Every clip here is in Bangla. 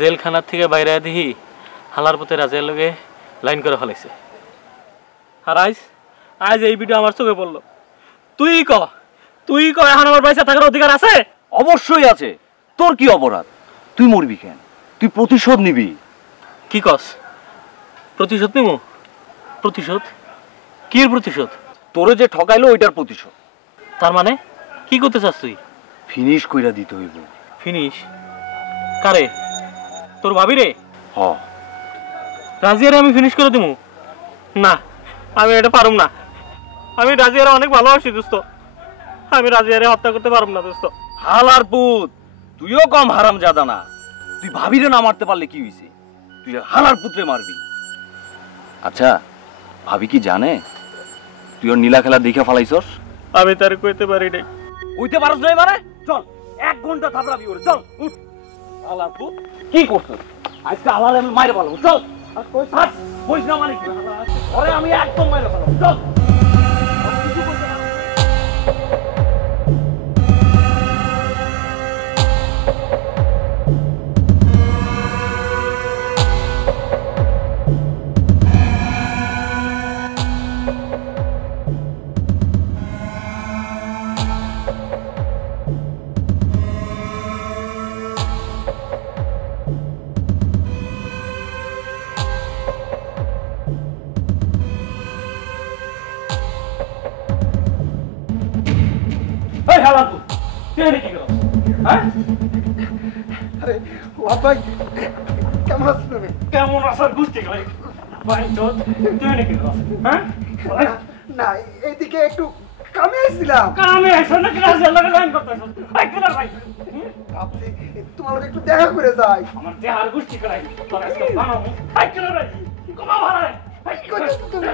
জেলখানার থেকে বাইরে দেখি হালার পথে রাজের লগে লাইন করে ফেলাইছে। আর আজ এই ভিডিও আমার চোখে পড়লো। তুই ক এখন আমার পয়সা থাকার অধিকার আছে? অবশ্যই আছে। তোর কি অপরাধ? তুই মরবি কেন? তুই প্রতিশোধ নিবি। কি কস? প্রতিশোধ নিব? প্রতিশোধ? কির প্রতিশোধ? তোরে যে ঠকাইলো ওইটার প্রতিশোধ। তার মানে কি করতে চাস তুই? ফিনিশ কইরা দিতে হইব। ফিনিশ? কারে? তোর ভাবি রে? হ। রাজিয়ারে আমি ফিনিশ করে দিব? না, আমি এটা পারুম না। আমি রাজিয়ারে অনেক ভালোবাসি দোস্ত। আমি রাজিয়ারে হত্যা করতে পারুম না দোস্ত। হালার পুত, তুইও কম হারামজাদা না। তুই ভাবিরে না মারতে পারলে কি হইছে? তুই হালার পুত্রে মারবি। আচ্ছা, ভাবি কি জানে তুই ওর নীলা খেলা দেখে ফেলাইছস? আমি তার কইতে পারি নাই। কইতে পারছ নাই মানে? চল 1 ঘন্টা থাপড়াবি ওরে। চল উঠ। হালার পুত কি করছস? আজকে হালারে আমি মাইরে ফেলবো। চল। আর কই থাক কইছ না মানে কি? ওরে আমি একদম মাইরে ফেলবো। চল। কেমন আসার বুঝতে গেলে না, এইদিকে একটু কামে আসছিলাম। কামে আসো না ক্লাস লাইন করতেছ? ভাই কিলার ভাই, আপনি তোমার লগে একটু দেখা করে যাই। আমার দেহার গুষ্টি করাই তোর আজকে বানাবো। ভাই কিলার ভাই কমা ভাড়া ভাই কি করছিস তুমি?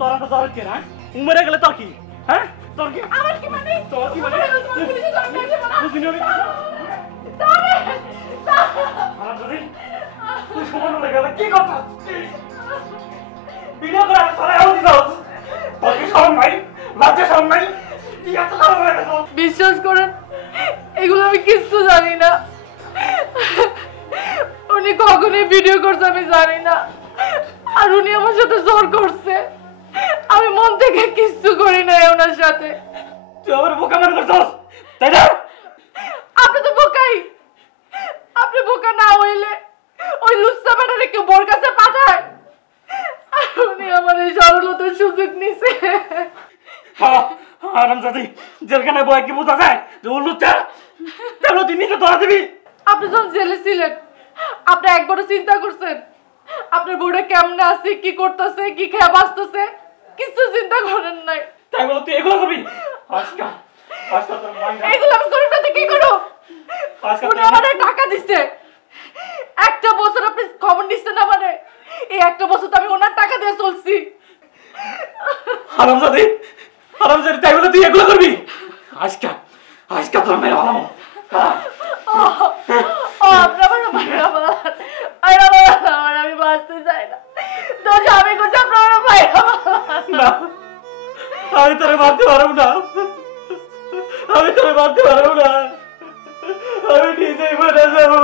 তোরা তো তোর কি না উমরে গেলে তোর কি? হ্যাঁ তোর কি? আমার কি মানে? তোর কি মানে? বুঝিনি আমি। তুই সমান হয়ে গেলে কি করছিস? ভিডিও করে সারা আউট দিছস। তোর কি শরম নাই? লজ্জা শরম নাই? তুই এত খারাপ হয়ে গেছিস। বিশ্বাস করেন এগুলো আমি কিচ্ছু জানি না। উনি কখনই ভিডিও করছে আমি জানি না। আর উনি আমার সাথে জোর করছে। আমি মন থেকে কিচ্ছু করি না ওনার সাথে। তুই আমার বোকা মনে করছিস তাই না? আপনি তো বোকাই। আপনি বোকা না হইলে ওই লুচ্চা বেটারে কেউ বোর কাছে পাঠায়? আর উনি আমার এই সরলতার সুযোগ নিছে। আরামজাদি জেলখানায় বয় কি বোঝা যায় যে ও লুচ্চা? কেন তুই নিজে ধরা দিবি? আপনি যখন জেলে ছিলেন আপনি একবারও চিন্তা করছেন আপনার বউটা কেমনে আছে, কি করতেছে, কি খেয়ে বাঁচতেছে? কিছু চিন্তা করেন নাই। তাই বলে তুই এগুলো করবি? এগুলো আমি করি না তো কি করো? উনি আমাদের টাকা দিচ্ছে। একটা বছর আপনি খবর নিচ্ছেন আমারে। এই একটা বছর তো আমি ওনার টাকা দিয়ে চলছি। আরামজাদি তাই বলে তুই এগুলো করবি? আজকে তোর মেয়ে ভালো আমি বাঁচতে চাই না। তো স্বামী করছে আপনার না, আমি তোরে মারতে পারবো না। আমি নিজেই মরে যাবো।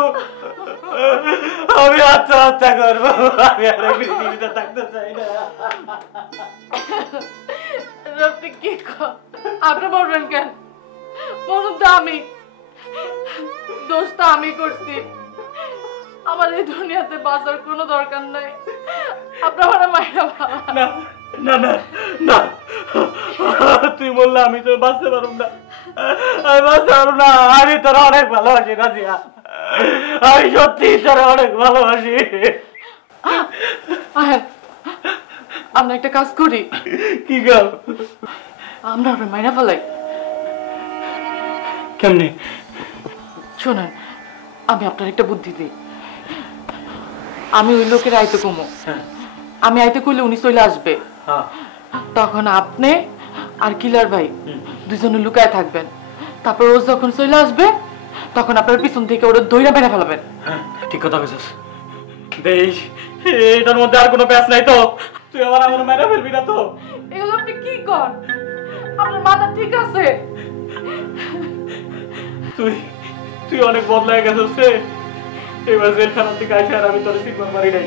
আমি আত্মহত্যা করবো। আমি আর পৃথিবীতে থাকতে চাই না। আপনি কি আপনি বলবেন কেন? বলুন তো। আমি দোষটা আমি করছি। আমার এই দুনিয়াতে বাঁচার কোনো দরকার নাই। আপনার আমার মায়েরা না না না না, তুই বললে আমি তো বাঁচতে পারব না। আমি বাঁচতে পারব না। আমি তোরা অনেক ভালোবাসি রাজিয়া। আমি সত্যি তোরা অনেক ভালোবাসি। আমরা একটা কাজ করি। কি কাজ? আমরা ওর মাইনা ফেলাই। কেমনি? শোনেন, আমি আপনার একটা বুদ্ধি দিই। আমি ওই লোকের আইতে কমো। আমি আইতে কইলে উনি চলে আসবে। তখন আপনি আর কিলার ভাই দুজনে লুকায় থাকবেন। তারপর ও যখন চলে আসবে তখন আপনার পিছন থেকে ওরা দইরা বেড়ে ফেলাবেন। ঠিক কথা কইছিস। দেশ এটার মধ্যে আর কোনো প্যাচ নাই তো? তুই আমার মেরে ফেলবি না তো? এগুলো আপনি কি কর? আপনার মাথা ঠিক আছে? তুই অনেক বদলায় গেছিস রে। এবার জেলখানা থেকে আসে আর আমি তোর সিগন্যাল মারি নাই।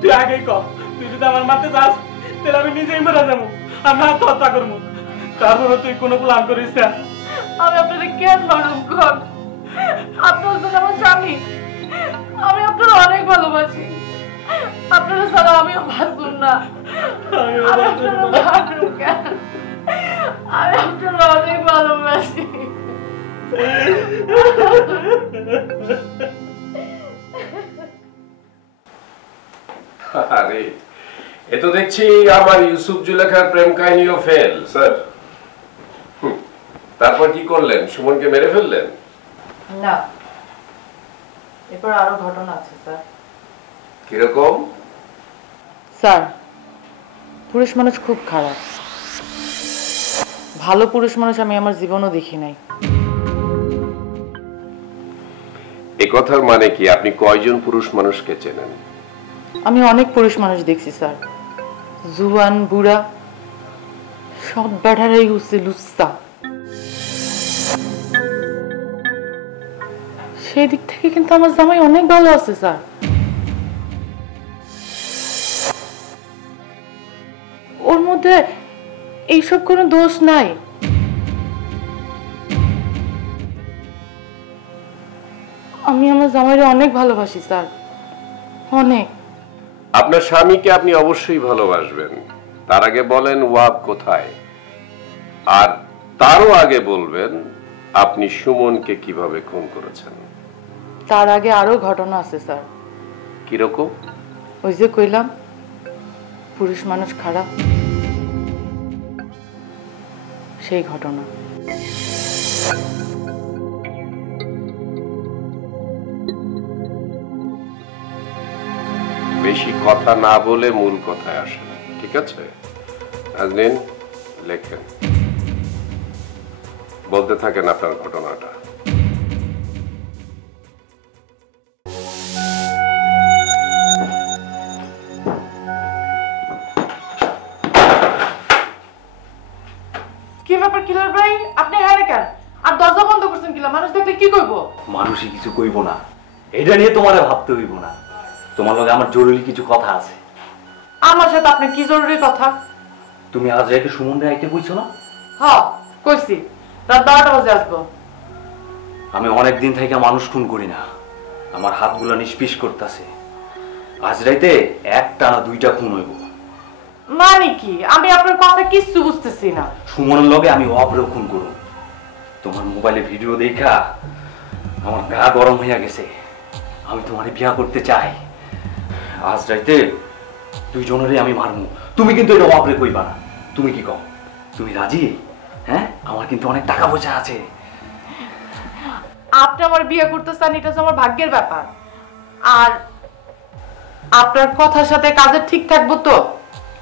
তুই আগেই কর, তুই যদি আমার মারতে চাস তাহলে আমি নিজেই মারা যাবো, আমি আত্মহত্যা করবো। তারপরে তুই কোনো প্ল্যান করিস না। আমি আপনাকে কেন মারুম কর? আপনি হচ্ছেন আমার স্বামী, আমি আপনার অনেক ভালোবাসি। আপনারা ছাড়া আমিও বাঁচব না। আমি আপনার অনেক ভালোবাসি। আরে এ তো দেখছি আমার ইউসুফ জুলেখার প্রেম কাহিনীও ফেল স্যার। তারপর কি করলেন? সুমনকে মেরে ফেললেন? না, এরপর আরো ঘটনা আছে স্যার। কিরকম? স্যার, পুরুষ মানুষ খুব খারাপ। ভালো পুরুষ মানুষ আমি আমার জীবনও দেখি নাই। এ কথার মানে কি? আপনি কয়জন পুরুষ মানুষকে চেনেন? আমি অনেক পুরুষ মানুষ দেখছি স্যার, জুয়ান বুড়া, সব ব্যাটারাই হচ্ছে লুচ্চা। সেই দিক থেকে কিন্তু আমার জামাই অনেক ভালো আছে স্যার। ওর মধ্যে এইসব কোনো দোষ নাই। আমি আমার জামাইরে অনেক ভালোবাসি স্যার, অনেক। আপনার স্বামীকে আপনি অবশ্যই ভালোবাসবেন। তার আগে বলেন ওয়াব কোথায়, আর তারও আগে বলবেন আপনি সুমনকে কিভাবে খুন করেছেন। তার আগে আরো ঘটনা আছে স্যার। কিরকম? ওই যে কইলাম পুরুষ মানুষ খারাপ, সেই ঘটনা। বেশি কথা না বলে মূল কথায় আসেন, ঠিক আছে? নাজনীন, লেখেন, বলতে থাকেন আপনার ঘটনাটা। কি ব্যাপার কিলার ভাই, আপনি এখানে কেন? আর দরজা বন্ধ করছেন কিলা? মানুষ দেখলে কি কইব? মানুষই কিছু কইব না, এটা নিয়ে তোমার ভাবতে হইব না। তোমার লগে আমার জরুরি কিছু কথা আছে। আমার সাথে আপনার কি জরুরি কথা? তুমি আজ রাতে সুমনরে আইতে কইছো না? হ্যাঁ কইছি, রাত 12টা বাজে আসবো। আমি অনেক দিন থেকে মানুষ খুন করি না, আমার হাতগুলো নিষ্পিস করতেছে। আজ রাইতে একটা না দুইটা খুন হইব। মানে কি? আমি আপনার কথা কিচ্ছু বুঝতেছি না। সুমনের লগে আমি অপরেও খুন করব। তোমার মোবাইলে ভিডিও দেখা আমার গা গরম হইয়া গেছে। আমি তোমারে বিয়া করতে চাই। আজ রাইতে দুইজনেরই আমি মারমু। তুমি কিন্তু এটা অপরে কইবা না। তুমি কি কও? তুমি রাজি? হ্যাঁ, আমার কিন্তু অনেক টাকা পয়সা আছে। আপনি আমার বিয়ে করতে চান, এটা আমার ভাগ্যের ব্যাপার। আর আপনার কথার সাথে কাজের ঠিক থাকবো তো?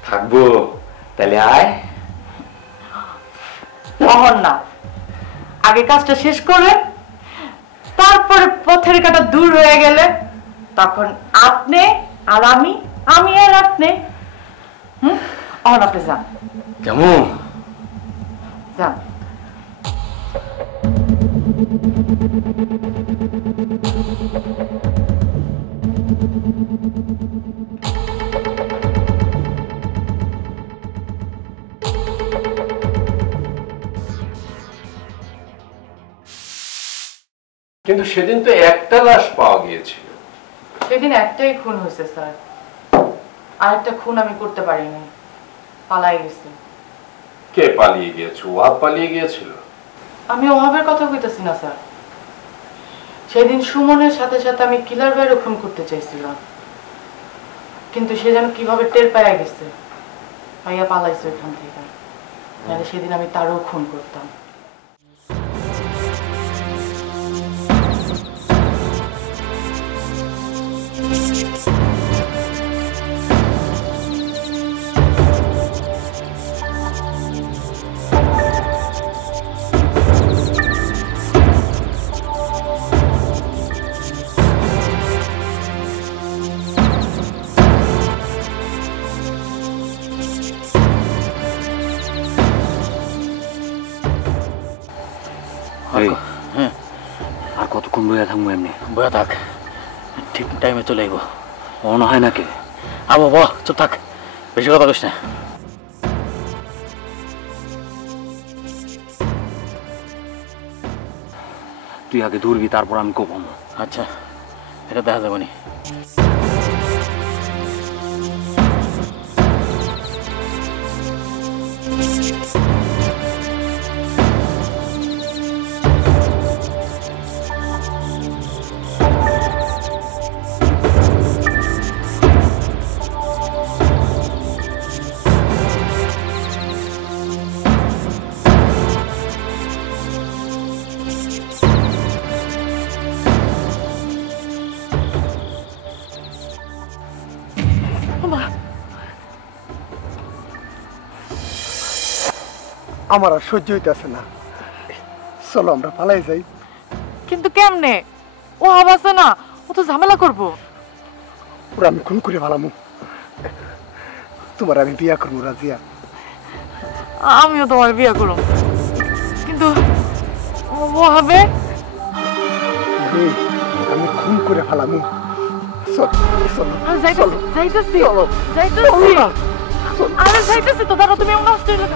থাকবো। তাহলে আয়। তখন না, আগে কাজটা শেষ করে তারপরে পথের কাটা দূর হয়ে গেলে তখন আপনি আর আমি, আমি আর আপনি। আপনি যান। কেমন? যান। কিন্তু সেদিন তো একটা লাশ পাওয়া গিয়েছিল। সেদিন একটাই খুন হয়েছে স্যার, আরেকটা খুন আমি করতে পারিনি, পালাই গেছি। কে পালিয়ে গিয়েছে? ওয়াব পালিয়ে গিয়েছিল? আমি অভাবের কথা কইতেছি না স্যার। সেদিন সুমনের সাথে সাথে আমি কিলার ভাইয়েরও খুন করতে চাইছিলাম, কিন্তু সে যেন কিভাবে টের পাইয়া গেছে, পাইয়া পালাইছে ওইখান থেকে। নাহলে সেদিন আমি তারও খুন করতাম। বইয়া থাকবো এমনি বইয়া থাক ঠিক টাইমে চলে আইব মনে হয় নাকি আবো ব চুপ থাক বেশি কথা কইস না তুই আগে ধরবি তারপর আমি কোপাম আচ্ছা এটা দেখা যাবে নি আমার আর সহ্য হইতেছে না, চলো আমরা পালাই যাই। কিন্তু কেমনে? ও আবাসে না, ও তো ঝামেলা করবো। ওরা আমি খুন করে ভালামু, তোমার আমি বিয়া করবো রাজিয়া। আমিও তোমার বিয়া করব, কিন্তু ও হবে আমি খুন করে ভালামু। যাইতেছি আরে যাইতেছি তো, দাঁড়া তুমি নষ্ট হইলে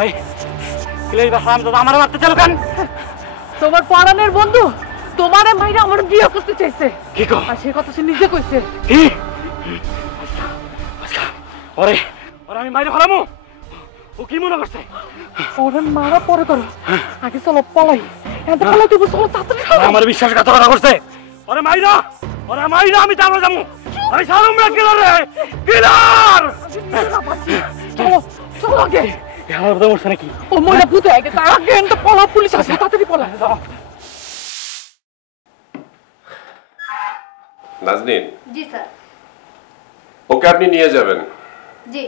ভাই আমার মারতে চালো কেন? তোমার পড়ানোর বন্ধু তোমার ভাইরা আমার বিয়ে করতে চাইছে। কি কও? আর সেই কথা সে নিজে কইছে। কি ওরে ওরে আমি মাইরে ফেলামু? ও কি মনে করছে? ওরে মারা পরে করো, আগে চলো পলাই। এত পলাই তুই চলো তাড়াতাড়ি। আমার বিশ্বাসঘাতকতা করছে। ওরে মাইরা আমি তারপরে যাবো। আমি সারুম না কিলার রে, কিলার। চলো চলো আগে। আমার তো মরছে নাকি? ও মইলা ভূত হয়ে গেছে, আগে এন্ড পলা, পুলিশ আসে, তাড়াতাড়ি পলা। নাজনীন। জি স্যার। ওকে আপনি নিয়ে যাবেন। জি।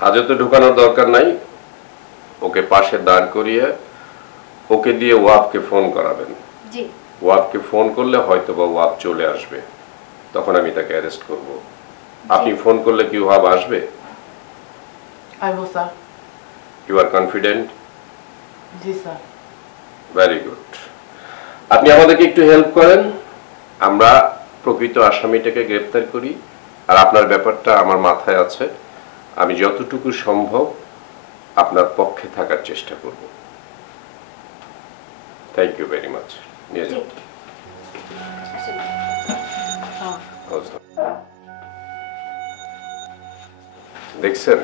হাজতে ঢোকানোর দরকার নাই, ওকে পাশে দাঁড় করিয়ে ওকে দিয়ে ওয়াফকে ফোন করাবেন। জি। ওয়াফকে ফোন করলে হয়তো বা ওয়াফ চলে আসবে, তখন আমি তাকে অ্যারেস্ট করব। আপনি ফোন করলে কি ওয়াফ আসবে? আইবো স্যার। You are confident? জি স্যার। Very good. আপনি আমাদেরকে একটু হেল্প করেন, আমরা প্রকৃত আসামিটাকে গ্রেফতার করি। আর আপনার ব্যাপারটা আমার মাথায় আছে, আমি যতটুকু সম্ভব আপনার পক্ষে থাকার চেষ্টা করব। Thank you very much. নিয়ে যান। দেখছেন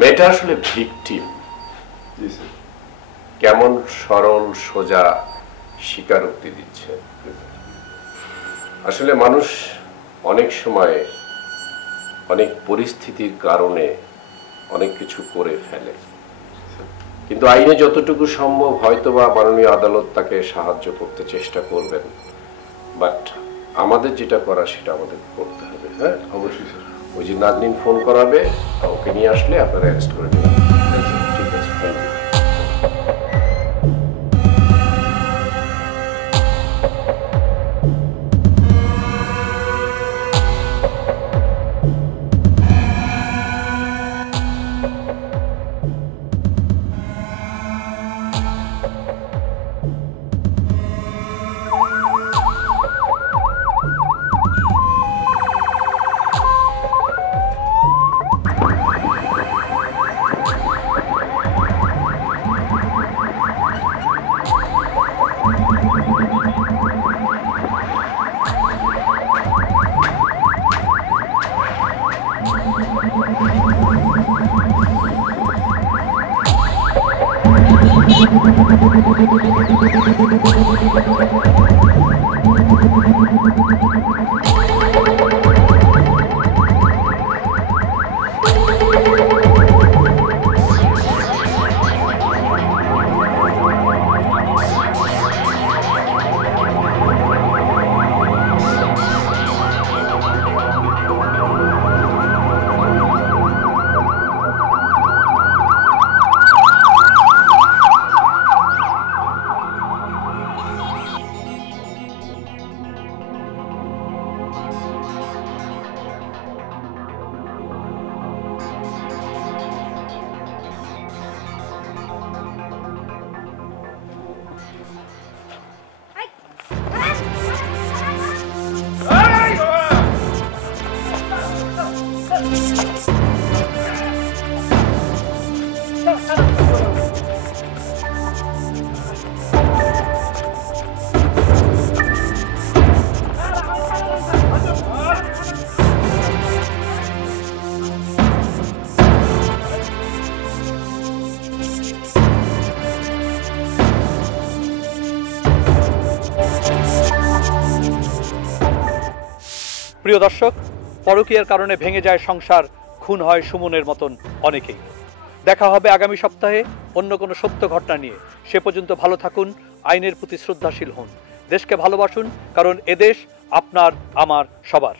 মেয়েটা আসলে ভিকটিম, কেমন সরল সোজা স্বীকারোক্তি দিচ্ছে। আসলে মানুষ অনেক সময় অনেক পরিস্থিতির কারণে অনেক কিছু করে ফেলে, কিন্তু আইনে যতটুকু সম্ভব হয়তোবা মাননীয় আদালত তাকে সাহায্য করতে চেষ্টা করবেন, বাট আমাদের যেটা করা সেটা আমাদের করতে হবে। হ্যাঁ অবশ্যই স্যার। ওই যে নাজনীন ফোন করাবে, ওকে নিয়ে আসলে আপনারা অ্যারেস্ট করে দেবেন। ঠিক আছে, থ্যাংক ইউ। প্রিয় দর্শক, পরকীয়ার কারণে ভেঙে যায় সংসার, খুন হয় সুমনের মতন অনেকেই। দেখা হবে আগামী সপ্তাহে অন্য কোনো সত্য ঘটনা নিয়ে। সে পর্যন্ত ভালো থাকুন, আইনের প্রতি শ্রদ্ধাশীল হন, দেশকে ভালোবাসুন, কারণ এদেশ আপনার আমার সবার।